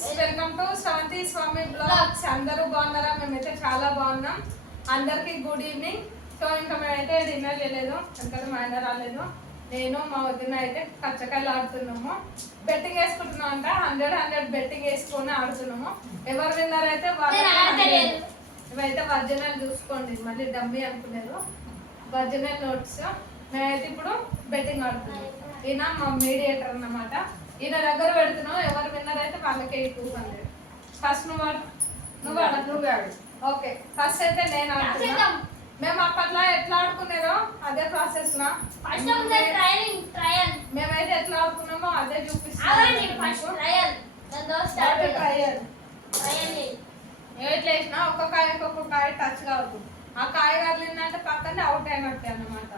Friends welcome to Swamy vlogs అందరూ బాగున్నారా? మేమైతే చాలా బాగున్నాం. అందరికి గుడ్ ఈవినింగ్ సో ఇంకా మేమైతే డిన్నర్ చేయలేదు. ఎందుకంటే మా ఆయన రాలేదు. నేను మా వదిన అయితే కచ్చకాయలు ఆడుతున్నాము. బెట్టింగ్ వేసుకుంటున్నాం అంట. హండ్రెడ్ హండ్రెడ్ బెట్టింగ్ వేసుకొని ఆడుతున్నాము. ఎవరు విన్నర్ అయితే నేను ఆడలేదు. ఇవైతే వర్జనల్ చూసుకోండి. మళ్ళీ డమ్మీ అనుకున్నారు. వర్జనల్ నోట్స్ మేమైతే ఇప్పుడు బెట్టింగ్ ఆడుతున్నాం. ఈయన మా మీడియేటర్ అన్నమాట. ఈయన దగ్గర పెడుతున్నాం ఎవరు విన్నర్ అయితే వాళ్ళకే టూ హండ్రెడ్ ఫస్ట్ నువ్వు నువ్వు ఆడు నువ్వు ఆడు ఓకే ఫస్ట్ అయితే నేను ఆడుతున్నా. చేద్దాం. మేము అప్పట్లో ఎట్లా ఆడుకునేదో అదే ప్రాసెస్ లా. ఫస్ట్ ట్రయలింగ్ ట్రయల్ మేమైతే ఎట్లా ఆడుకున్నామో అదే ఫస్ట్ ట్రయల్ ఎట్లా వేసినా ఒక్క కాయ ఒక్కొక్క కాయ టచ్ కావద్దు ఆ కాయ కదిలిందంటే పక్కనే అవుట్ అయినట్టే అన్నమాట.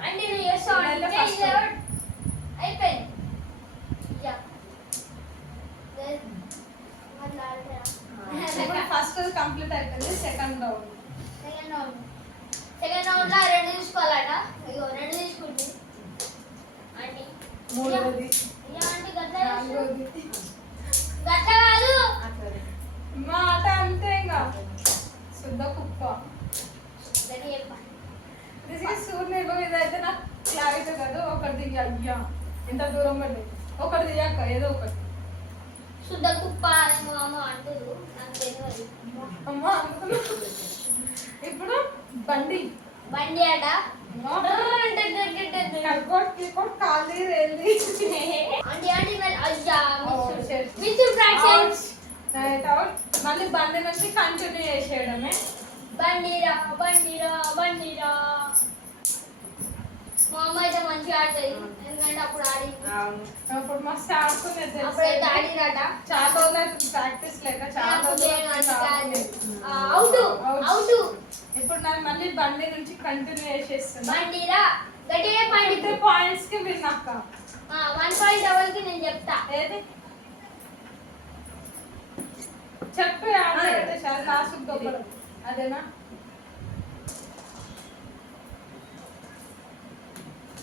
అయిపోయింది. ఇప్పుడు ఫస్ట్ కంప్లీట్ అయిపోయింది second round second round second రౌండ్లో రెండు తీసుకోవాలట. ఇగో రెండు తీసుకుంది. మూడవది ఇయ్య అంటే గట్ల? నాలుగవది గట్ల కాదు. మా ఆట అంతే ఇంకా. శుద్ధ కుప్ప. సూర్యుడు ఇదైతే నాకు క్లారిటీ కాదు ఒకటి దిగి అయ్యా ఇంత దూరం పడి ఒకటి దిగాక ఏదో ఒకటి. శుద్ధ కుప్ప అని అంటారు. నాకు తెలియదు. ఇప్పుడు బండి. బండి అట కడుకోటి ఖాళీ రేలి ఆంటీ ఆంటీ అయ్యా. Miss practice Right out. మళ్ళీ బండి నుంచి కంటిన్యూ చేసేయడమే. బండిరా బండిరా బండిరా. మా అమ్మ అయితే మంచిగా ఆడుతుంది. ఎందుకంటే అప్పుడు ఆడి అప్పుడు మస్తు ఆడుకునేది అప్పుడైతే? ఆడిరాట. చాలా రోజులు ప్రాక్టీస్ లేక చాలా. అవుట్. అవుట్. ఇప్పుడు నాకు మళ్ళీ బండి నుంచి కంటిన్యూ చేసేస్తున్నా. బండిరా? గట్టిగా పండి ఫిఫ్టీ పాయింట్స్కి విన్ అక్క. వన్ పాయింట్ డబల్కి నేను చెప్తా. ఏది? చెప్పు లాస్ట్ గొప్పలు అదేనా?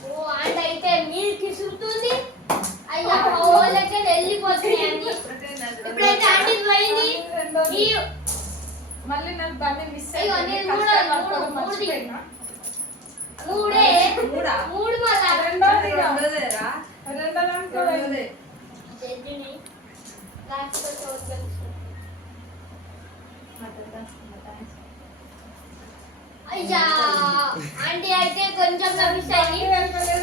ఓ అయితే మీరు కిసురుతుంది అయ్యా వెళ్ళిపోతున్నాయి ఇప్పుడైతే ఆంటీ పోయింది. మళ్ళీ నాకు బండి మిస్ అయ్యో, నేను కూడా- కష్టపడుకోవడం మూడు- మళ్ళా. రెండోది. రెండోదేరా? రెండో లాస్ట్ అయ్యా. అయితే కొంచెం మిస్ అయింది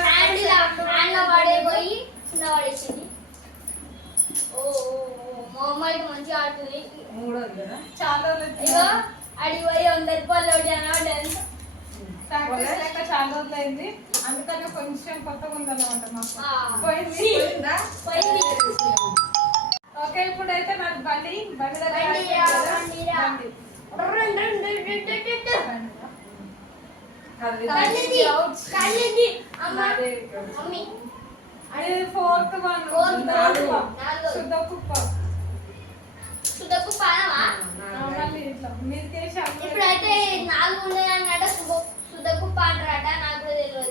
హ్యాండ్ హ్యాండ్లో పడేపోయి కింద పడేసింది ఓ ఓ, ఓ, మా అమ్మ అయితే మంచిగా ఆడుతుంది? చాలా ఇగో అడిగి పోయి వంద రూపాయలు డాన్స్ ప్రాక్టీస్ లేక చాలా రోజులు అయింది అందుకని కొంచెం కొత్తగా ఉందన్నమాట మాకు. పోయింది పోయిందా? ఇప్పుడైతే నాకు బండి బండి. బండి. Fourth one. Fourth శుద్ధ one. కుప్ప. నాలుగు. శుద్ధ కుప్ప. సుధకు పానమా ఆ, ఆ, నాలుగు. మళ్ళీ ఇట్లా. మీరుకేసి అమ్మ- ఇప్పుడైతే నాలుగు నాకు తెలియదు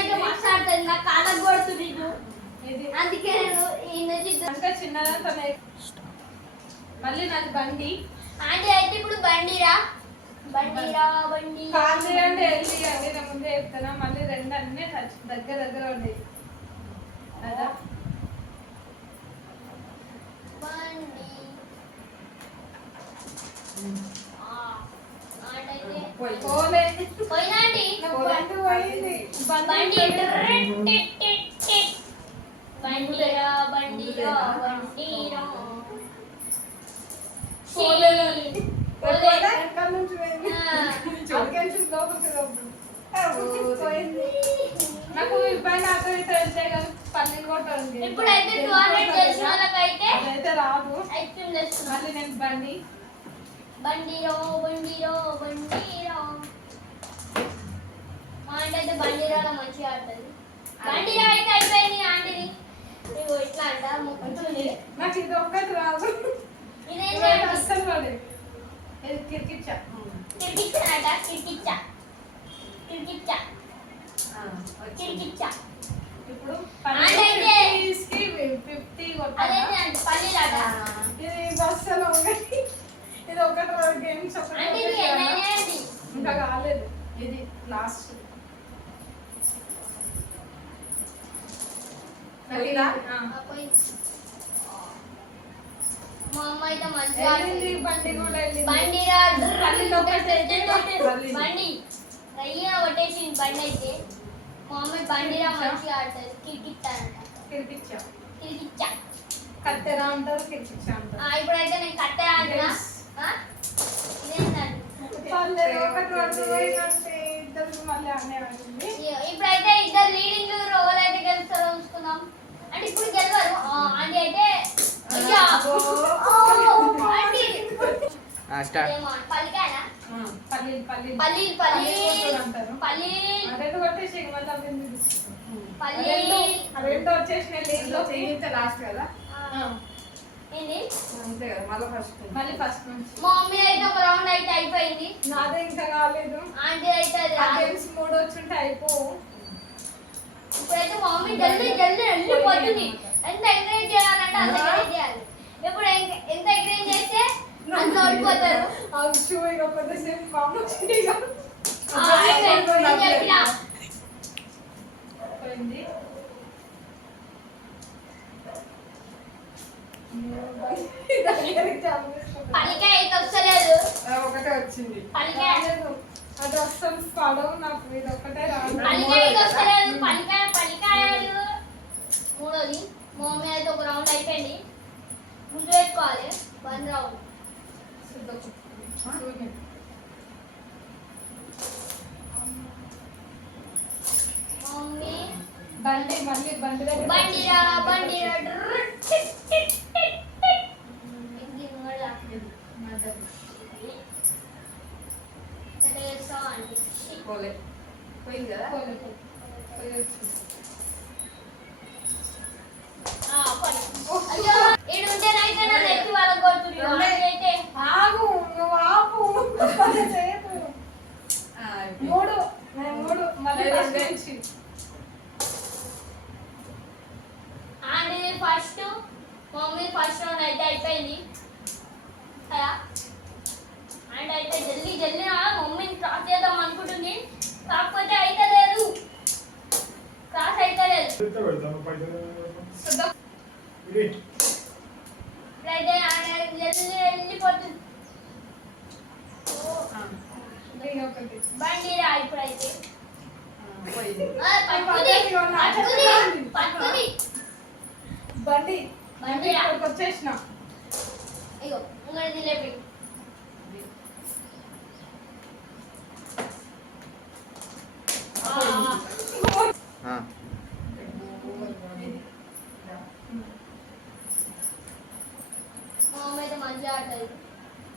అయితే మస్తు బండి ఆడుతుంది నాకు. ఇది. అందుకే నేను మళ్ళీ నాది బండి. ఆంటీ అయితే ఇప్పుడు బండిరా? బండిరా బండి. కాళ్ళు అంటే వెళ్ళి అవి నేను ముందే చెప్తున్నా మళ్ళీ రెండు అన్నీ దగ్గర దగ్గర ఉన్నాయి. కదా? బండి. ఆ, ఆంటీ అయితే పోయి. పోలే. నాకు బండి పోయింది. బండి బండిరా బండిరా పోలేదు. పోలే. ఎక్కడి నుంచి పోయింది ఆ. అక్కడి నుంచి నాకు ఈ పైన అటు ఇటు వెళ్తే కానీ కూడా ఇప్పుడైతే టూ హండ్రెడ్ తెలిసిన వాళ్ళకైతే అదైతే రాదు. ఐస్ క్రీమ్ తెస్తున్నాం మళ్ళీ నేను బండి. బండిరో బండిరో బండిరో. మా ఆంటీ అయితే బండిరాలో మంచిగా ఆడుతుంది బండిరా అయితే అయిపోయింది ఆంటీని ఇగో ఇట్లా అంట నాకు ఇది ఒక్కటి రాదు. ఇదేం అస్సలు ఇది కిరికిచ్చా. కిరికిచ్చా కిరికిచ్చా. ఇప్పుడు ఫిఫ్టీ ఇది అసలు ఒకటి ఇది ఒకటి రెండు గేమ్స్ ఒకటి ఇంకా కాలేదు. ఇది లాస్ట్ బండి కూడా బండి మా అమ్మ బండి రా మంచిగా కిరికిస్తారంట తిరిగిచ్చాం కిరికిచ్చా కత్తెర అంటారు కిరికిచ్చా అంటారు. ఇప్పుడైతే నేను ఆడినా? ఇప్పుడైతే ఇద్దరు లీడింగ్ రోల్ అయితే గెలుస్తారో ఉంచుకుందాం అంటే ఇప్పుడు గెలవరు. ఆంటీ. అయితే అయ్యా ఓ, ఆంటీ స్టార్ట్ ఏమో పల్లికాయనా ఆ, పల్లీలు. పల్లీలు అంటారు పల్లీలు రెండు కొట్టేసి మళ్ళీ పల్లీలు. రెండు- దీంట్లో లాస్ట్ కదా. ఏంది? అంతే కదా మళ్ళీ ఫస్ట్ మళ్ళీ ఫస్ట్ నుంచి. మా మమ్మీ అయితే ఒక రౌండ్ అయితే అయిపోయింది. నాదే ఇంకా కాలేదు. ఆంటీ అయితే. గేమ్స్ మూడు వచ్చుంటే అయిపోవు ఇప్పుడైతే మా మమ్మీ జల్దీ జల్దీ వెళ్ళిపోతుంది ఎంత ఎంకరేజ్ చేయాలంటే అంత ఎంకరేజ్ చేయాలి. ఇప్పుడు ఎంత- ఎంత ఎంకరేజ్ చేస్తే ఒకటే వచ్చింది. అది అస్సలు పడవు నాకు ఇది రాదు. వస్తలేదు. పల్లికాయ పల్లికాయలు మూడోది. మా మమ్మీ అయితే ఒక రౌండ్ అయిపోయింది. ముందు పెట్టుకోవాలి వన్ రౌండ్ మా మమ్మీ బండి మళ్ళీ బండి బండిరా బండిరా పోలే పోయింది కదా పోలే, పోయి వచ్చింది. ఆ, పోనీ. అయ్యో, ఈడు ఉంటేనైతే నన్ను ఎత్తి వాళ్ళకి కొడుతుర్రు. రెండే. ఆంటీ అయితే ఆగు నువ్వు ఆపు చేయకు. ఆ, అయిపోయింది. మూడు నేను మూడు మళ్ళీ లేదు, ఫస్ట్ లేదు. నుంచి. Aunty first mummy first round అయితే అయిపోయింది. అండ్ అయితే జల్దీ జల్దీ మమ్మీని క్రాస్ చేద్దాం అనుకుంటుంది. కాకపోతే అయితే లేదు క్రాస్ అయితే లేదు ఆమె జల్దీ వెళ్ళిపోతుంది. బండి రా ఇప్పుడైతే. పట్టుకుని. పట్టుకుని. పట్టుకుని. బండి. బండి వచ్చేసిన. ఇగో ఉన్నది జిలేబీ ఆ, ఆ. మా మమ్మీ అయితే మంచిగా ఆడుతుంది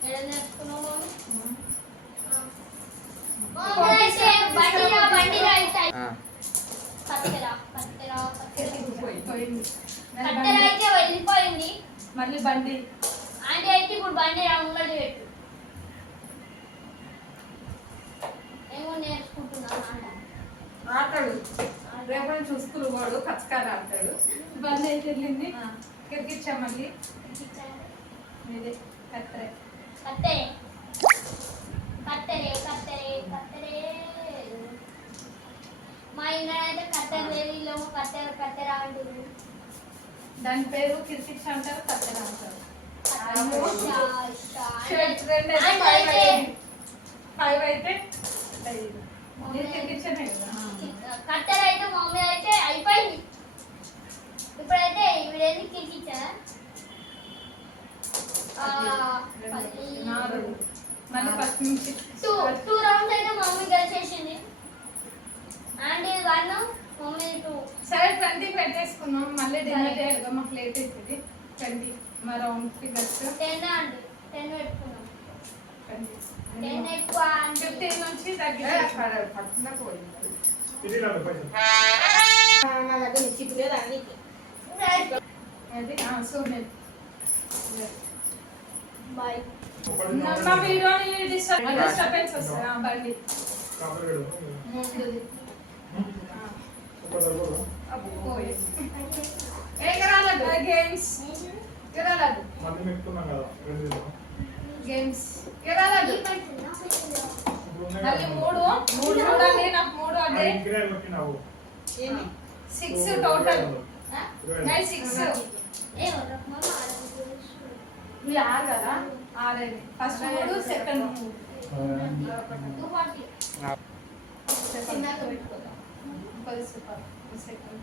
ఎక్కడ నేర్చుకున్నావు మమ్మీ మమ్మీ అయితే బండిరా బండిరా అయితే ఆ. కత్తెరా కత్తెరా కత్తెరా పోయింది నేను కత్తెర బండి- అయితే వెళ్ళిపోయింది మళ్ళీ బండి ఆంటీ అయితే ఇప్పుడు బండి రా ముంగడి పెట్టు. ఏమో నేర్చుకుంటున్నాను అంట ఆడతాడు. రేపు నుంచి స్కూల్ వాడు కచ్చకారు ఆడతాడు. బండి అయితే వెళ్ళింది ఆ, కిరికిచ్చా మళ్ళీ. ఇది కత్తెర. కత్తెరే. కత్తెరే కత్తెరే కత్తెరే. మా ఇంట్లో అయితే కత్తెర లేదు ఇల్లేమో కత్తెర కత్తెర అంటుంది దాని పేరు కిరికిచ్చా అంటారు కత్తెర అంటారు. అయితే ఫైవ్ అయితే అయింది. అయితే మమ్మీ అయితే అయిపోయింది ఇప్పుడైతే ఇవిడేది కిరికిచ్చా టూ టూ రౌండ్స్ అయితే మమ్మీ గెలిచేసింది అండ్ వన్ మమ్మీ టూ సరే ట్వంటీ పెట్టేసుకున్నాం మళ్ళీ డిన్నర్ చేయాలి మాకు లేట్ అవుతుంది ట్వంటీ. మా రౌండ్ ఫిగర్స్. టెన్ అండి. టెన్ పెట్టుకున్నాం టెన్ ఎక్కువ అంటే ఫిఫ్టీన్ నుంచి ఏ, తగ్గించి పడ- పక్కన పోయింది ఇది రాదు పైసలు అది సూర్యుడు బాయ్. ఒకటి నా వీడియోని డిస్టర్బ్ డిస్టర్బెన్స్ వస్తుంది. బండి. కరాలదు గేమ్స్. కరాలదు మళ్ళీ మెక్కుతున్నాం కదా. గేమ్స్. ఉన్నాయి మళ్ళీ. మూడు. మూడు చూడండి నాకు మూడు ఏమి సిక్స్ టోటల్ సిక్స్ మీ ఆరు కదా? ఆరైంది. ఫస్ట్ మూడు మూడు. పెట్టుకోదాం. సెకండ్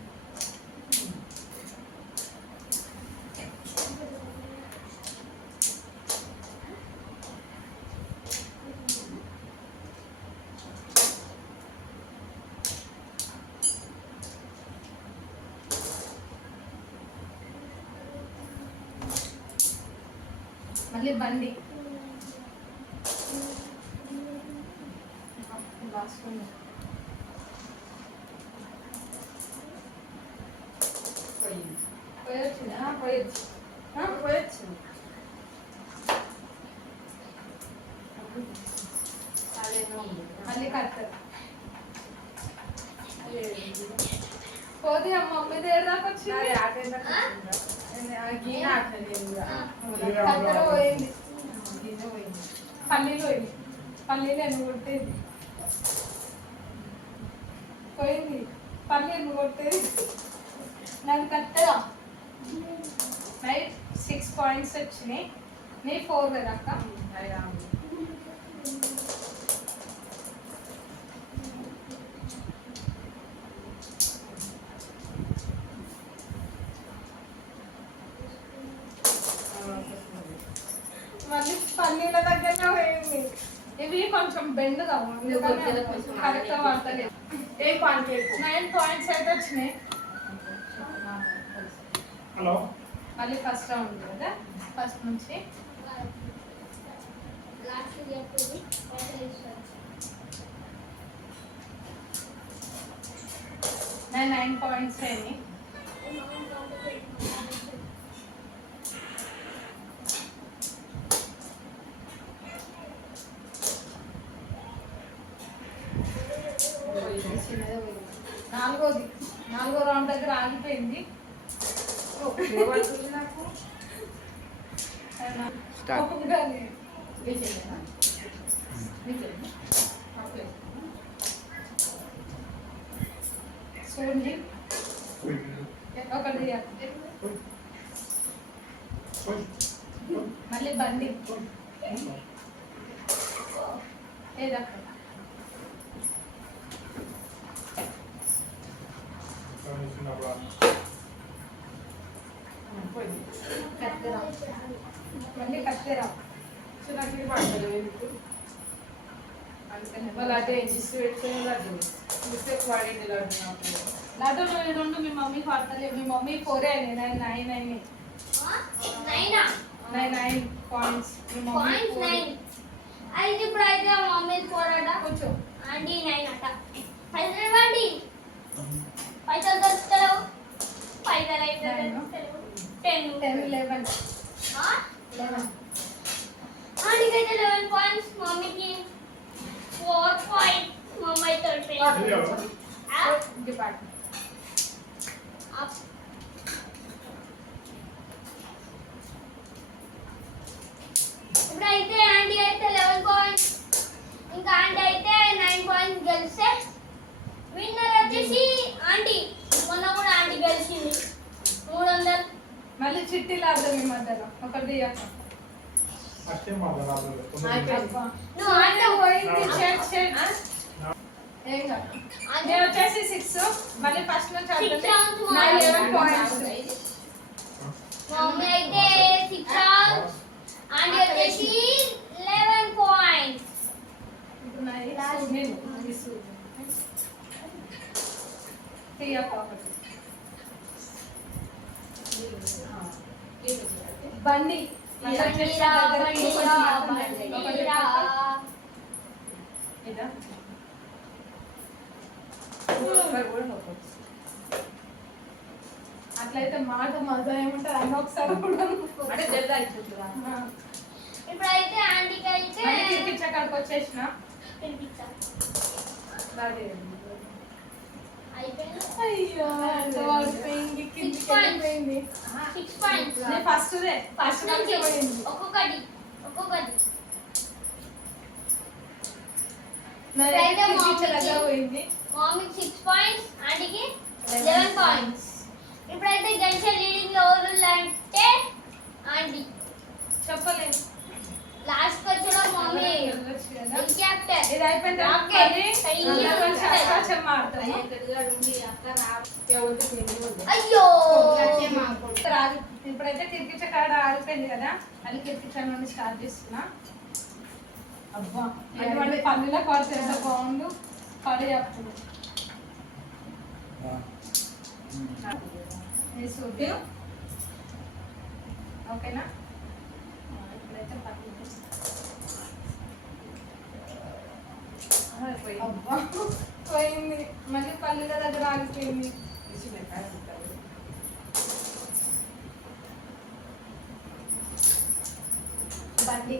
మళ్ళీ బండి. Last one. పోయింది పోయొచ్చిందా పోయొచ్చు ఆ? పోయొచ్చింది అదేమో ఉంది. మళ్ళీ కట్టారు అదే పోతే అమ్మ మమ్మీ దగ్గర దాకా నాది వచ్చింది ఆటేదా కూర్చుందా? ఆ గీన ఆటలేదు ఇంకా. కత్తెర పోయింది గీన పోయింది. పల్లీలు పోయింది పల్లీలు ఎన్ని కొట్టేది పోయింది పల్లీలు కొట్టేది నాకు కత్తెర నైట్ సిక్స్ పాయింట్స్ వచ్చినాయి. నీ ఫోర్ కదా అక్క? అది రాము. ఆ, వస్తుంది. మళ్ళీ పల్లీల దగ్గర పోయింది. ఇవి కొంచెం బెండ్ కావు. కొద్దిగా కొంచెం కరెక్ట్గా పడతలేదు ఏ కేక్ నైన్ పాయింట్స్ అయితే వచ్చినాయి. హలో. మళ్ళీ ఫస్ట్ రౌండ్ కదా? ఫస్ట్ నుంచి. నైన్ పాయింట్స్ అయినాయి చిన్నదే పోయింది. నాలుగోది నాలుగో రౌండ్ దగ్గర ఆగిపోయింది ఓ, ఏమవుతుంది నాకు స్టార్ట్ ఒక్కొక్కగానే. నిజమేనా? నిజమే. ఓకే. చూడండి ఒకటి తీయాలి. మళ్ళీ బండి ఏదక్క ఆ, పోయింది. కత్తెర మళ్ళీ కత్తెర చిన్నకి పడతలేదు ఎందుకు? అందుకని వాళ్ళు అదే జిస్ పెట్టుకుని లడ్డు మిస్టేక్ వాడింది లడ్డు నాకు లడ్డూలు ఈ రెండు మీ మమ్మీ పడతలేదు మీ మమ్మీ ఫోరే అయినాయి nine nine nine nine points మీ మమ్మీ అయితే ఇప్పుడు అయితే మమ్మీ పోరాట కూర్చో ఆంటీ నైన్ అట పైసలు ఇవ్వండి పైసలు దొరుకుతలేవు పైసలు అయితే Nine. దొరుకుతలేవు టెన్ టెన్ లెవెన్ లెవెన్ ఆంటీకి అయితే లెవెన్ పాయింట్స్ మమ్మీకి ఫోర్ పాయింట్ మమ్మీ అయితే డిపార్ట్మెంట్ ఇప్పుడైతే ఆంటీ అయితే లెవెన్ పాయింట్స్ ఇంకా ఆంటీ అయితే నైన్ పాయింట్స్ గెలిస్తే విన్నర్ వచ్చేసి ఆంటీ. మొన్న కూడా ఆంటీ గెలిచింది. మూడు వందలు మళ్ళీ చిట్టీలు ఆడదాం ఈ మధ్యలో. ఒకటి తీయక్క అట్టే మాట్లాడాలి అయిపోయింది. నువ్వు ఆంటీ పోయింది. షేట్ షేట్ ఏం కాదు. ఆంటీ నేను వచ్చేసి సిక్స్ మళ్ళీ ఫస్ట్ నుంచి ఆడుతుంటే నా. లెవెన్ పాయింట్స్ మమ్మీ అయితే సిక్స్ ఆంటీ వచ్చేసి లెవెన్ పాయింట్స్ ఇప్పుడు నా ఇది సునీల్, ఇది సునీల్. తీయక్క ఒకటి ఆ, ఇది ఉంది. బండి మళ్ళీ వచ్చేసి బండిరా దగ్గర బండిరా ఒకటి బండిరా ఇదా మరి కూడా నొప్పొచ్చు. అట్లయితే మాట మజా ఏముంటుంది? అన్న ఒకసారి కూడా అంటే జల్ది ఆంటీకి అయితే వచ్చేసిన? తినిపించా ఒక్కొక్కటి ఒక్కొక్కటి నా సిక్స్ పాయింట్స్ ఆంటీకి లెవెన్ పాయింట్స్ ఇప్పుడైతే అంటే ఆంటీ చెప్పలేదు లాస్ట్ వచ్చడం మమ్మీ. క్యాప్టెన్ ఇది. మళ్ళీ అయ్యో. ఇప్పుడైతే కిరికిచ కాడ ఆడిపోయింది కదా? అది కిరికిచ నుండి స్టార్ట్ చేస్తున్నా. అబ్బా అటువంటి పల్లెల కొరత ఎంత బాగుండు. పడి చెప్తుంది ఓకేనా ఆ, ఇప్పుడైతే పల్లి అబ్బా పోయింది. మళ్ళీ పల్లెల దగ్గర ఆగిపోయింది బండి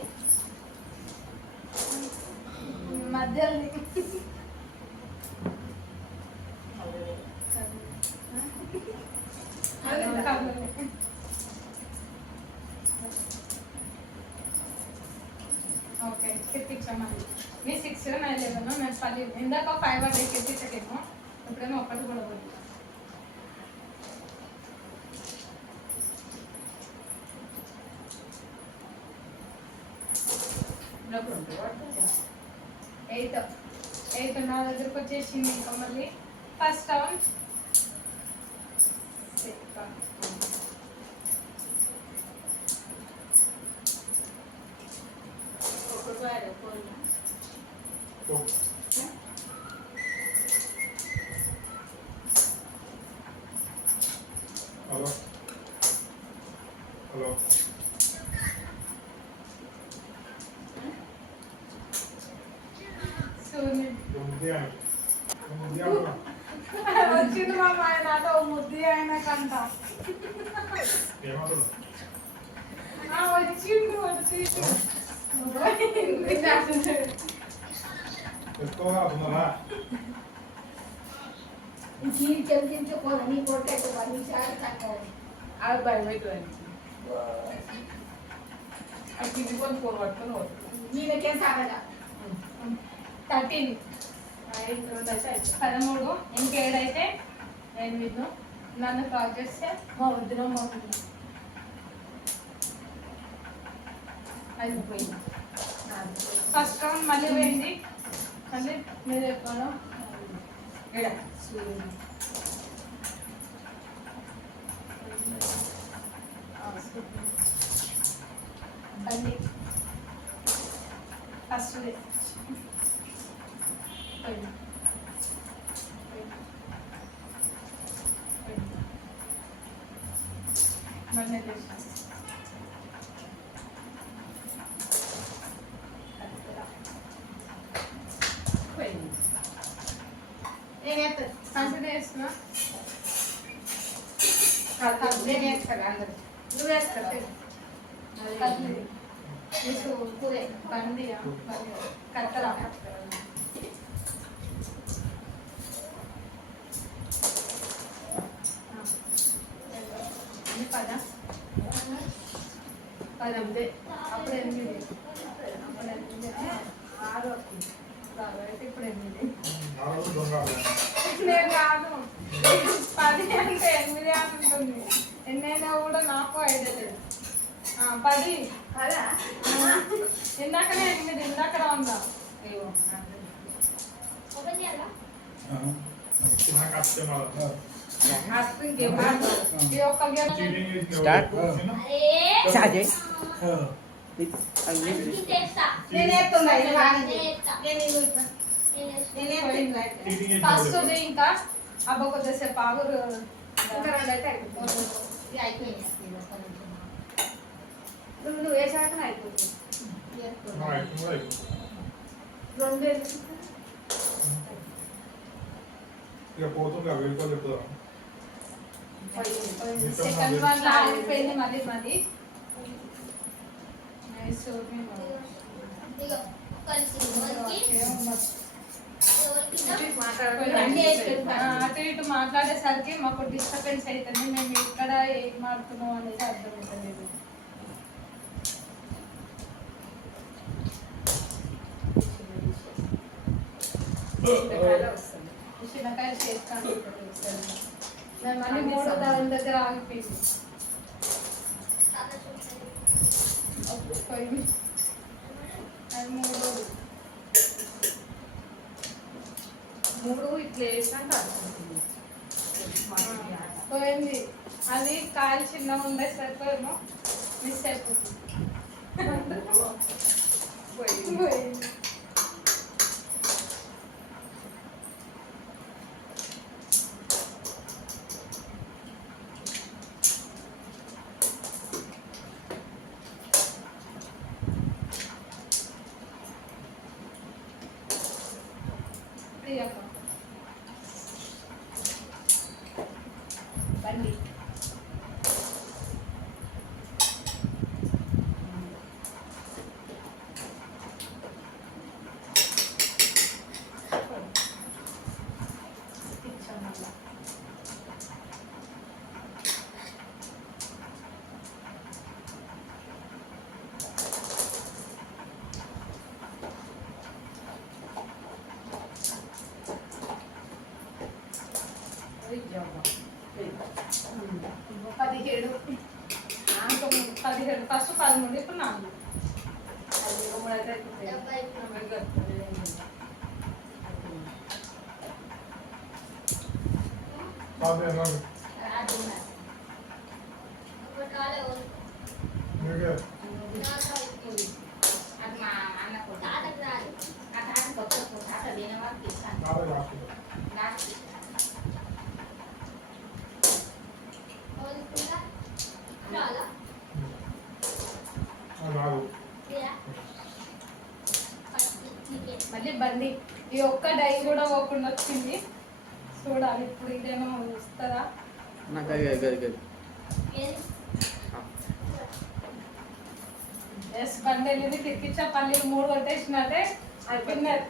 మధ్యలో ఓకే తెప్పించామండి మీ సిక్స్ నైన్ లెవెన్ నేను పది ఇందాక ఫైవ్ హండ్రెడ్ తెప్పించకేమో ఇప్పుడేమో ఒకటి కూడా పోయింది ఎయిత్ ఎయిత్ నా దగ్గరకు వచ్చేసింది ఇంకా మళ్ళీ. ఫస్ట్ టౌన్ హలో హలో సూర్యుడు ముద్దే అని ముద్దే అంటున్నా వచ్చింది మా ఆయన అటు ఓ ముద్ది ఆయన కంట ఏమంటున్నా ఆ, వచ్చిండు వచ్చిండు ఎక్కువగా అవుతున్నారా థర్టీన్. పదమూడు. ఇంకేడైతే ఎనిమిది నన్ను కాల్ చేస్తే మా వద్దున మా వద్దున అయిపోయింది. ఫస్ట్ రౌండ్ మళ్ళీ పోయింది మళ్ళీ మీరు ఎక్కడం బండి ఫస్ట్ పోయింది పోయింది. పోయింది. బండి ఎత్తేసిన. పోయింది. కన్సిడర్ చేస్తున్నా కత్తిది. ఇసు కూరే బండియా బండి కత్తరా ఇది పదా అప్పుడు ఎనిమిది అప్పుడు ఎనిమిది ఆరు ఇప్పుడు ఎనిమిది నేను కాదు పది అంటే ఎనిమిది అని ఉంటుంది ఎన్నైనా కూడా నాకు పది ఇందాకనే ఎనిమిది ఇందాక ఎత్తున్నా. చీటింగ్ ఫస్ట్ ఇంకా అబ్బా కొద్దిసేపు ఆగురు. ఇంకా రెండు అయితే అయిపోయింది. నువ్వు నువ్వు వేసాక అయిపోతుంది? రెండు ఇక పోతుంది చెప్తారా? సెకండ్ వన్ ఆగిపోయింది మళ్ళీ మళ్ళీ. అటు ఇటు మాట్లాడేసరికి మాకు డిస్టర్బెన్స్ అవుతుంది మేము ఎక్కడ ఏం మాడుతున్నాం అనేది అర్థమవుతలేదు. చిన్నకాయ చేస్తాను నేను మళ్ళీ మూడో దాని దగ్గర ఆగిపోయింది అది మూడోది మూడు ఇట్లా వేసినాక పోయింది అది కాలు చిన్న ఉండే సరిపోయేమో మిస్ అయిపోతుంది పోయింది. పోయింది ప్రియక్క బండి ఇచ్చాం మళ్ళా. విద్యమ్మ. ఇంకో మూడు. పదిహేడు. ఫస్ట్ పదమూడు. ఇప్పుడు నాలుగు. అది ఒక మళ్ళీ బండి. ఈ ఒక్క డై కూడా పోకుండా వచ్చింది. చూడాలి ఇప్పుడు ఇదేమో వస్తుందా? నాకు అది అది అది అది ఏది? ఎస్ బండి వెళ్ళింది. తిరిగిచ్చా పల్లీలు మూడు కొట్టేసినట్టే అయిపోయినారు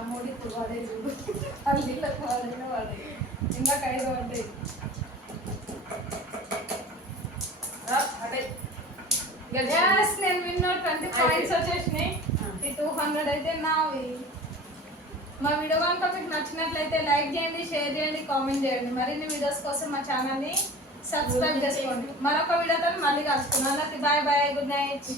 ఆ మూడు ఇప్పుడు పడే చూడు పల్లీలకు పడిన పడే ఇంకా ఐదు పడ్డాయి అదే ఎస్ నేను విన్నా ట్వంటీ పాయింట్స్ వచ్చేసినాయి. ఈ టూ హండ్రెడ్ అయితే నావి. మా వీడియో కనుక మీకు నచ్చినట్లయితే లైక్ చేయండి షేర్ చేయండి కామెంట్ చేయండి. మరిన్ని వీడియోస్ కోసం మా ఛానల్ని సబ్స్క్రైబ్ చేసుకోండి. మరొక వీడియోతో మళ్ళీ కలుసుకున్నాం బాయ్ బాయ్ గుడ్ నైట్.